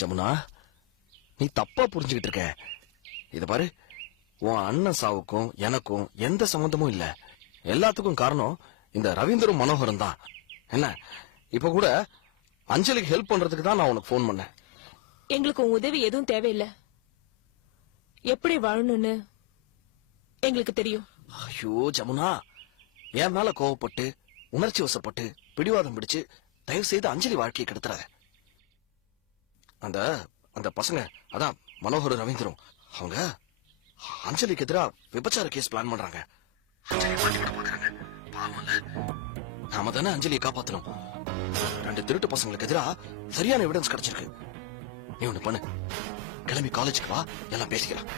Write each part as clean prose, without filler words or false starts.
ஜமுனா, நீ தப்பா புரிஞ்சுக்கிட்டு இருக்க. இத பாரு, உன் அண்ணன் சாவுக்கும் எனக்கும் எந்த சம்பந்தமும் இல்ல. எல்லாத்துக்கும் காரணம் இந்த ரவீந்திரும் மனோகரும் தான். என்ன, இப்ப கூட அஞ்சலிக்கு ஹெல்ப் பண்றதுக்கு தான் நான் உனக்கு போன் பண்ணேன். எங்களுக்கு உன் உதவி எதுவும் தேவையில்லை. எப்படி வாழணும்னு எங்களுக்கு தெரியும். ஐயோ ஜமுனா, என் மேல கோவப்பட்டு உணர்ச்சி வசப்பட்டு பிடிவாதம் பிடிச்சு தயவு செய்து அஞ்சலி வாழ்க்கையை கெடுத்துறாத. அந்த அந்த பசங்க, அதான் மனோகர் ரவீந்திரம், அவங்க அஞ்சலிக்கு எதிரா விபச்சார கேஸ் பிளான் பண்றாங்க. நாம தானே அஞ்சலியை காப்பாத்தணும். 2 திருட்டு பசங்களுக்கு எதிரா சரியான எவிடன்ஸ் கிடைச்சிருக்கு. நீ ஒண்ணு பண்ணு, கிளம்பி காலேஜுக்கு வா, எல்லாம் பேசிக்கலாம்.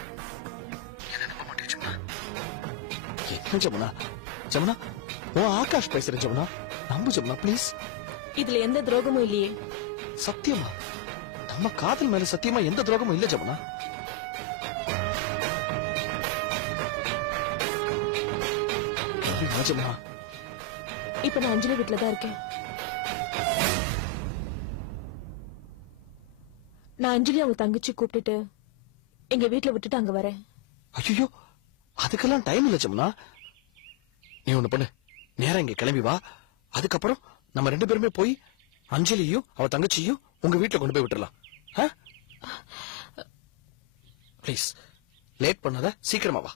என்ன ஜமுனா? ஜமுனா, ஓ ஆகாஷ் பேசுறேன் ஜமுனா, நம்பு ஜமுனா ப்ளீஸ். இதுல எந்த துரோகமும் இல்லையே. சத்தியமா, நம்ம காதல் மேல சத்தியமா எந்த துரோகமும் இல்ல ஜமுனா. ஜமுனா, இப்ப நான் அஞ்சலி வீட்டுல தான் இருக்கேன். நான் அஞ்சலி அவங்க தங்கச்சி கூப்பிட்டுட்டு எங்க வீட்டுல விட்டுட்டு அங்க வரேன். ஐயோ, அதுக்கெல்லாம் டைம் இல்ல ஜமுனா. நீ ஒண்ணு பண்ணு, நேரா இங்க கிளம்பி வா. அதுக்கப்புறம் நம்ம 2 பேருமே போய் அஞ்சலியும் அவ தங்கச்சியும் உங்க வீட்டுல கொண்டு போய் விட்டுறலாம். ப்ளீஸ் லேட் பண்ணாத, சீக்கிரமா வா.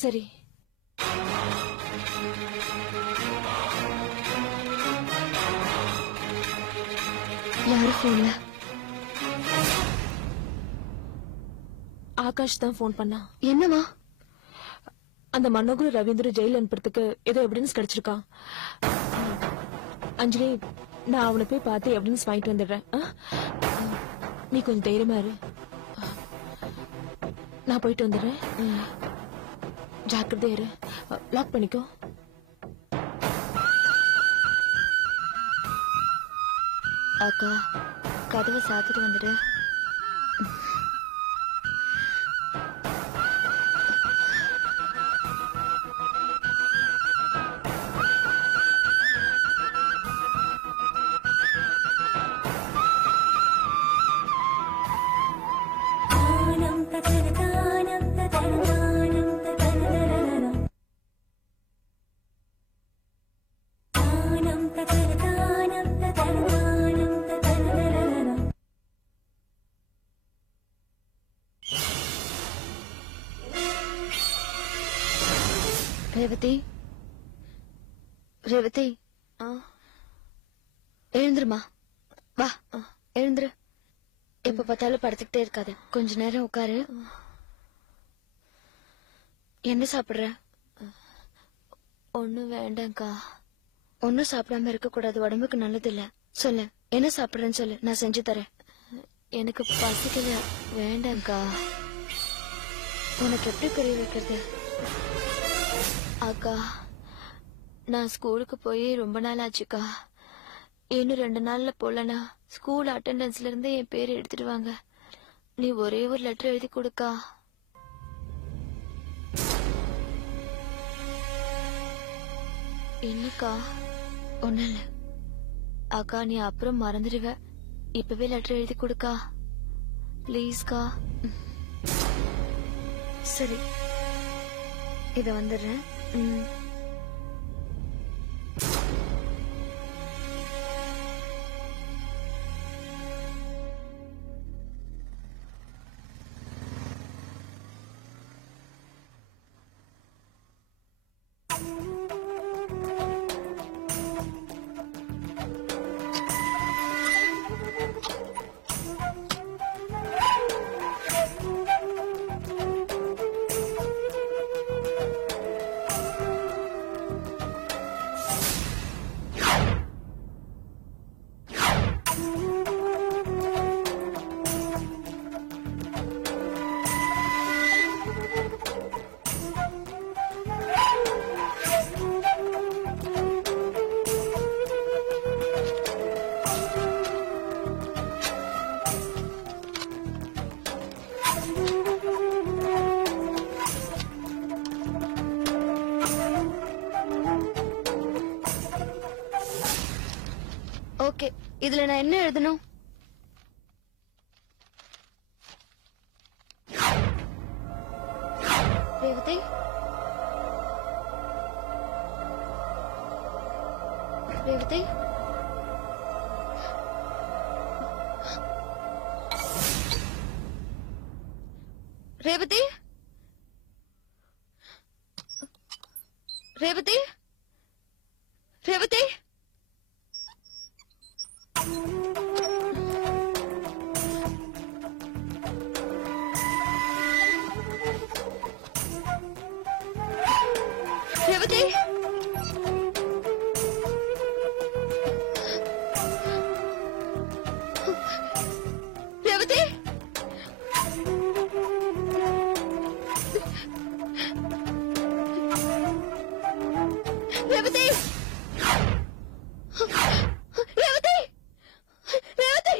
சரி. யாரு போன்ல? ஆகாஷ் தான் போன் பண்ணா. என்னவா? அந்த மனோகர் ரவீந்திர ஜெயில அனுப்புறதுக்கு ஏதோ எவிடன்ஸ் கிடைச்சிருக்கான். அஞ்சலி, நான் அவனை போய் பார்த்து எவிடன்ஸ் வாங்கிட்டு வந்துடுறேன். நீ கொஞ்சம் தைரியமா இரு. நான் போயிட்டு வந்துடுறேன். ஜாக்கிரதையா இரு. லாக் பண்ணிக்கோ. அக்கா, கதவை சாத்திட்டு வந்துடு. ரேவதி, ரேவதி, எழுந்துருமா. வா, எழுந்துரு. எப்ப பார்த்தாலும் படுத்துக்கிட்டே இருக்காது, கொஞ்ச நேரம் உட்காரு. என்ன சாப்பிடுற? ஒண்ணும் வேண்டாம்க்கா. ஒன்னும் சாப்பிடாம இருக்க கூடாது, உடம்புக்கு நல்லது இல்ல. சொல்லு, என்ன சாப்பிடுறேன்னு சொல்லு, நான் செஞ்சு தரேன். எனக்கு பசிக்கல. வேண்டாம்க்கா. உனக்கு எப்படி புரிய வைக்கிறது? அக்கா, நான் ஸ்கூலுக்கு போய் ரொம்ப நாள் ஆச்சுக்கா. இன்னும் 2 நாள்ல போலனா ஸ்கூல் அட்டெண்டன்ஸ்ல இருந்து என் பேர் எடுத்துடுவாங்க. நீ ஒரே ஒரு லெட்டர் எழுதி கொடுக்கா. என்னக்கா? ஒண்ணு இல்ல அக்கா, நீ அப்புறம் மறந்துடுவ. இப்பவே லெட்டர் எழுதி கொடுக்கா பிளீஸ்கா. சரி, இத வந்துடுறேன். இதுல நான் என்ன எழுதணும்? ரேவதி, ரேவதி, ரேவதி, ரேவதி, ரேவதி. ரேவதி, ரேவதி, ரேவதி, ரேவதி, ரேவதி,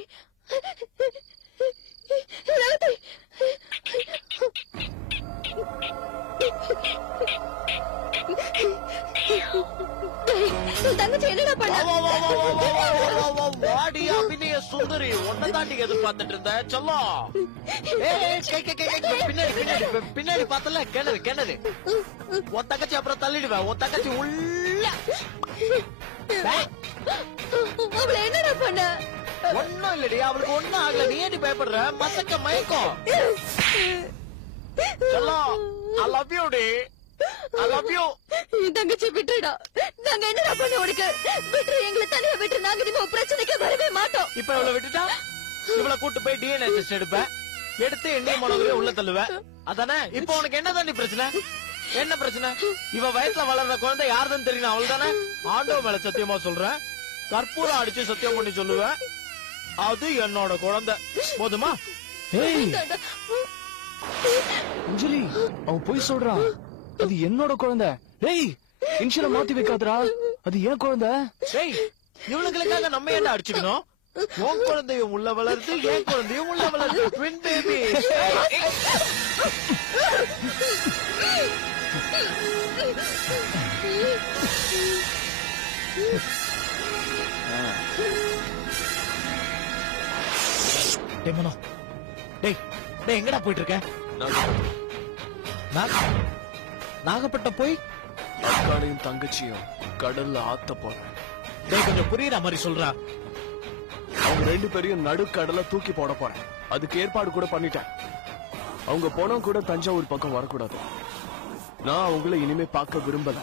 ரேவதி. தங்கச்சி என்னடா பண்ண? வாடி அபிநய சுந்தரி, உன்னை தாண்டி எதிர்பார்த்துட்டு இருந்த சொல்லும். பின்னாடி பின்னாடி பின்னாடி பார்த்தல கிணறு கிணறு. உன் தங்கச்சி அப்புறம் தள்ளிடுவேன். உன் தங்கச்சி உள்ள அவளை என்னடா பண்ண? ஒன்னும் இல்லடி, அவளுக்கு ஒன்னும் ஆகல. நீ ஏடி பயப்படுற? மத்தக்க மயக்கம். சொல்லும், I love you டி. I love you. தங்கச்சி விட்டுடா. நாங்க என்னடா பண்ண உனக்கு? விட்டு எங்களை தனியா விட்டு நாங்க இனிமே பிரச்சனைக்கு வரவே மாட்டோம். இப்ப இவளை விட்டுட்டா இவளை கூட்டு போய் டிஎன்ஏ டெஸ்ட் எடுப்பேன். எடுத்து எண்ணெய் மனோகரே உள்ள தள்ளுவேன். அதானே? இப்ப உனக்கு என்ன தாண்டி பிரச்சனை? என்ன பிரச்சனை? இவ வயசுல வளர்ற குழந்தை யாருன்னு தெரியும். அவள் தானே? ஆண்டவ மேல சத்தியமா சொல்றேன். கற்பூரம் அடிச்சு சத்தியம் பண்ணி சொல்லுவேன், அது என்னோட குழந்தை. போதுமா? அஞ்சலி, அவன் போய் சொல்றான். அது என்னோட குழந்தை. டேய், இன்ஷியல மாத்தி வைக்காதடா. அது ஏன் குழந்தை. டேய், இவளுங்களுக்காக நம்ம என்ன அடிச்சுக்கணும்? உன் குழந்தையும் உள்ள வளருது, என் குழந்தையும் உள்ள வளருது. Twin baby. டேய் மனோ, டேய் டேய் எங்கடா போயிட்டு இருக்க? நாகப்பட்ட போய் அக்காளையும் தங்கச்சியும் கடல்ல ஆத்த போறேன். டேய் கொஞ்சம் புரியுற மாதிரி சொல்றா. அவங்க 2 பேரையும் நடுக்கடல தூக்கி போட போறேன். அதுக்கு ஏற்பாடு கூட பண்ணிட்டேன். அவங்க போனா கூட தஞ்சாவூர் பக்கம் வரக்கூடாது. நான் அவங்கள இனிமே பார்க்க விரும்பல.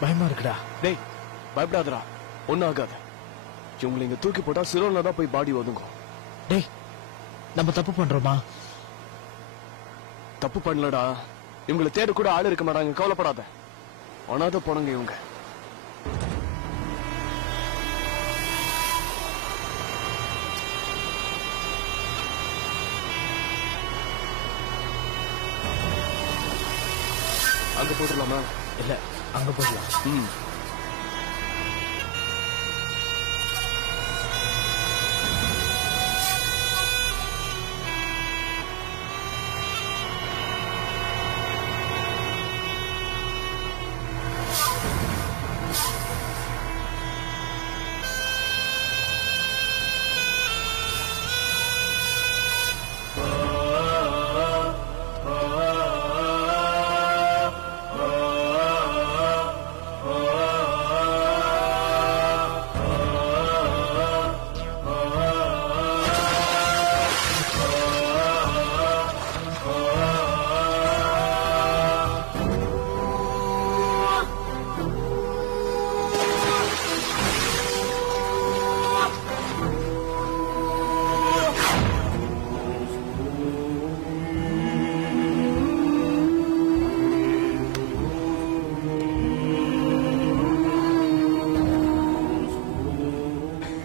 பயமா இருக்குடா. டேய், பயப்படாதடா. ஒன்னும் ஆகாது. இவங்களை இங்க தூக்கி போட்டா சிரோன்ல தான் போய் பாடி ஒதுங்கும். டேய், நம்ம தப்பு பண்றோமா? தப்பு பண்ணலடா. இவங்களை தேட கூட ஆள் இருக்க மாட்டாங்க. கவலைப்படாத. அனாதை போனங்க இவங்க. அங்க போட்டுடலாமா? இல்ல, அங்க போடலாம்.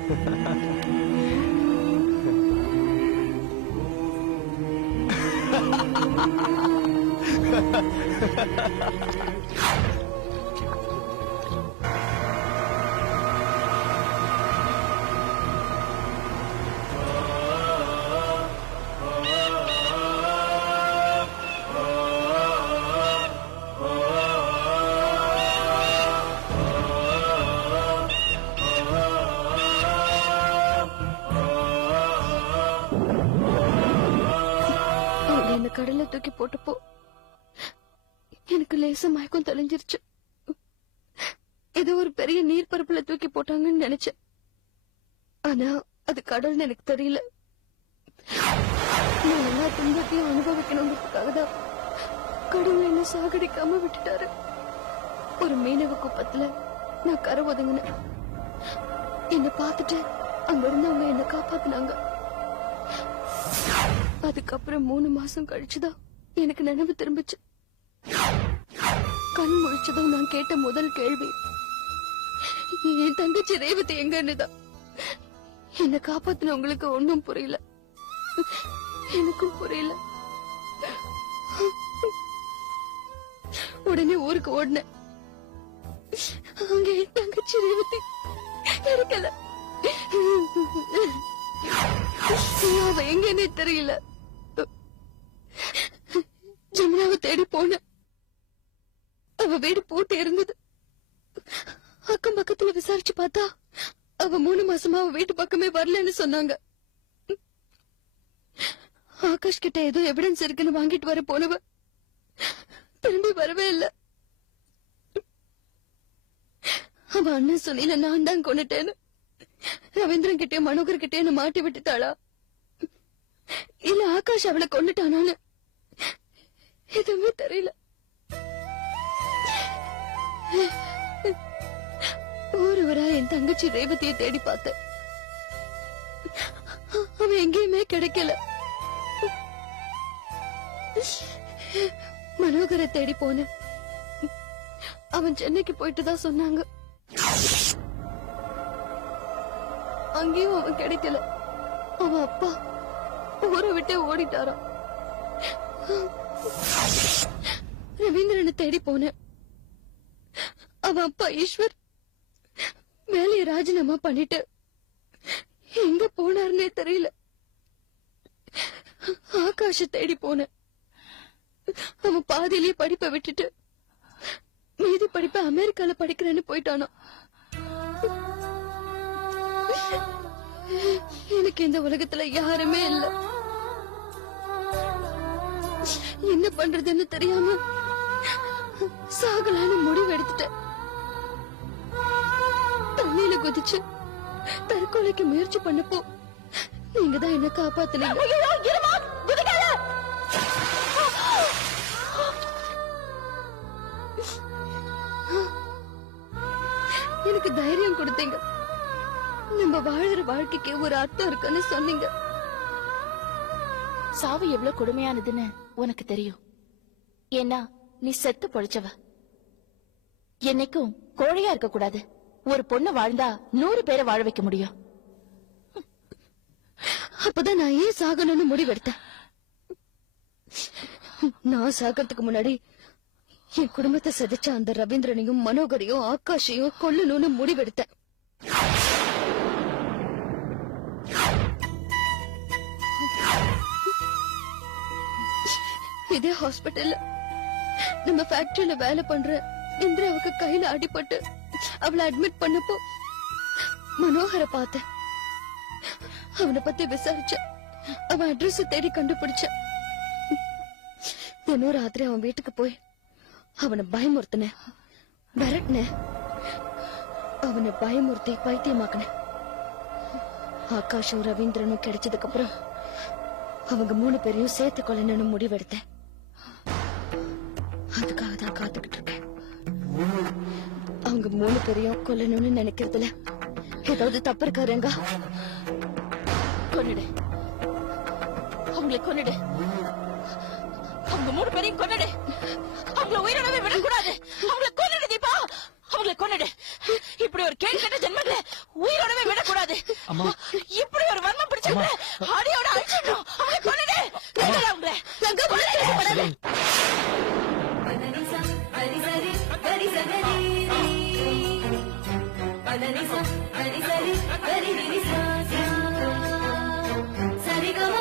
என்ன கடல்ல தூக்கி போட்டப்போ எனக்கு லேசா மயக்கம் தெளிஞ்சிருச்சு. ஏதோ ஒரு பெரிய நீர் பரப்புல தூக்கி போட்டாங்கன்னு நினைச்சேன். ஆனா அது கடல்னு எனக்கு தெரியல. நான் எல்லா துன்பத்தையும் அனுபவிக்கணுங்கிறதுக்காக தான் கடவுள் என்ன சாகடிக்காம விட்டுட்டாரு. ஒரு மீனவ குப்பத்துல நான் கரை ஒதுங்கினேன். என்ன பார்த்துட்டு அங்க இருந்து அவங்க என்ன காப்பாத்தினாங்க. அதுக்கப்புறம் 3 மாசம் கழிச்சுதான் எனக்கு நினைவு திரும்பிச்சு. கண் முழிச்சதும் நான் கேட்ட முதல் கேள்வி என் தங்கச்சி ரேவதி எங்கன்னுதான். என்ன காப்பாத்தினவங்களுக்கு ஒன்னும் புரியல, எனக்கும் புரியல. உடனே ஊருக்கு ஓடினேன். அங்க என் தங்கச்சி ரேவதி இருக்கல. அவ எங்கன்னே தெரியல. ஜமுனாவை தேடி போன. அவ வீடு பூட்டி இருந்தது. அக்கம் பக்கத்துல விசாரிச்சு பார்த்தா அவ 3 மாசமா அவ வீட்டு பக்கமே வரலன்னு சொன்னாங்க. ஆகாஷ் கிட்ட ஏதோ எவிடன்ஸ் இருக்குன்னு வாங்கிட்டு வர போனவ திரும்பி வரவே இல்ல. அவ அண்ணன் சொல்லில நான் தான் கொண்டுட்டேன்னு ரவீந்திரன் கிட்டே மனோகர் கிட்டே மாட்டி விட்டுட்டாளா, இல்ல ஆகாஷ் அவளை கொண்டுட்டானான்னு எதுவுமே தெரியல. ஊரா என் தங்கச்சி ரேவதியை தேடி பார்த்தேன். அவ எங்கேயுமே கிடைக்கல. மனோகரை தேடி போன. அவன் சென்னைக்கு போயிட்டு தான் சொன்னாங்க. அங்கேயும் அவன் கிடைக்கல. அவன் அப்பா ஊரை விட்டே ஓடிட்டாராம். ரவீந்திரனை தேடி போன. அவன் அப்பா ஈஸ்வர் வேலையை ராஜினாமா பண்ணிட்டு எங்க போனாருன்னே தெரியல. ஆகாஷ தேடி போன. அவன் பாதியிலேயே படிப்பை விட்டுட்டு மீதி படிப்பை அமெரிக்கால படிக்கிறேன்னு போயிட்டானோ. எனக்கு இந்த உலகத்துல யாருமே இல்ல. என்ன பண்றதுன்னு தெரியாம சாகலான்னு முடிவு எடுத்துட்டேன். தண்ணியில குதிச்சு தற்கொலைக்கு முயற்சி பண்ணப்போ நீங்க தான் என்ன காப்பாத்துனீங்க. எனக்கு தைரியம் கொடுத்தீங்க. நம்ம வாழற வாழ்க்கைக்கு ஒரு அர்த்தம் இருக்குன்னு சொன்னீங்க. சாவு எவ்வளவு கொடுமையானதுன்னு உனக்கு தெரியும். ஏன்னா நீ செத்து பொழைச்சவ. என்னைக்கும் கோழையா இருக்க கூடாது. ஒரு பொண்ணு வாழ்ந்தா 100 பேரை வாழ வைக்க முடியும். அப்பதான் நான் ஏன் சாகணும்னு முடிவெடுத்தேன். நான் சாகிறதுக்கு முன்னாடி என் குடும்பத்தை சதிச்ச அந்த ரவீந்திரனையும் மனோகரையும் ஆகாஷையும் கொல்லணும்னு முடிவெடுத்தேன். இதே ஹாஸ்பிட்டல்ல நம்ம ஃபேக்டரியில வேலை பண்ற இந்திராவுக்கு கையில அடிபட்டு அவளை அட்மிட் பண்ணப்போ மனோகரை பார்த்தேன். அவனை பத்தி விசாரிச்ச. அவன் அட்ரஸ் தேடி கண்டுபிடிச்ச. தினம் ராத்திரி அவன் வீட்டுக்கு போய் அவனை பயமுறுத்தின, விரட்டின. அவனை பயமுறுத்தி பைத்தியமாக்கின. ஆகாஷும் ரவீந்திரனும் கிடைச்சதுக்கு அப்புறம் அவங்க 3 பேரையும் சேர்த்து கொள்ளணும்னு முடிவெடுத்தேன். அதுக்காக தான் காத்துக்கிட்டு இருக்கேன். அவங்க 3 பேரையும் கொல்லணும்னு நினைக்கிறதுல ஏதாவது தப்பு இருக்காருங்க? கொன்னுடு, அவங்களை கொன்னுடு. அவங்க 3 பேரையும் கொன்னுடு. அவங்களை உயிரிழவே விடக்கூடாது. அவங்களை கொன்னுடு தீபா, அவங்களை கொன்னுடு. இப்படி ஒரு கேள்வி ஜென்மங்களை உயிரோடவே விடக்கூடாது. இப்படி ஒரு வர்மம் பிடிச்சவங்க ஆடியோட அழிச்சிடணும். அவங்களை கொன்னுடு. கொன்னுடு அவங்களை. லங்கா போடாத. சரிகமா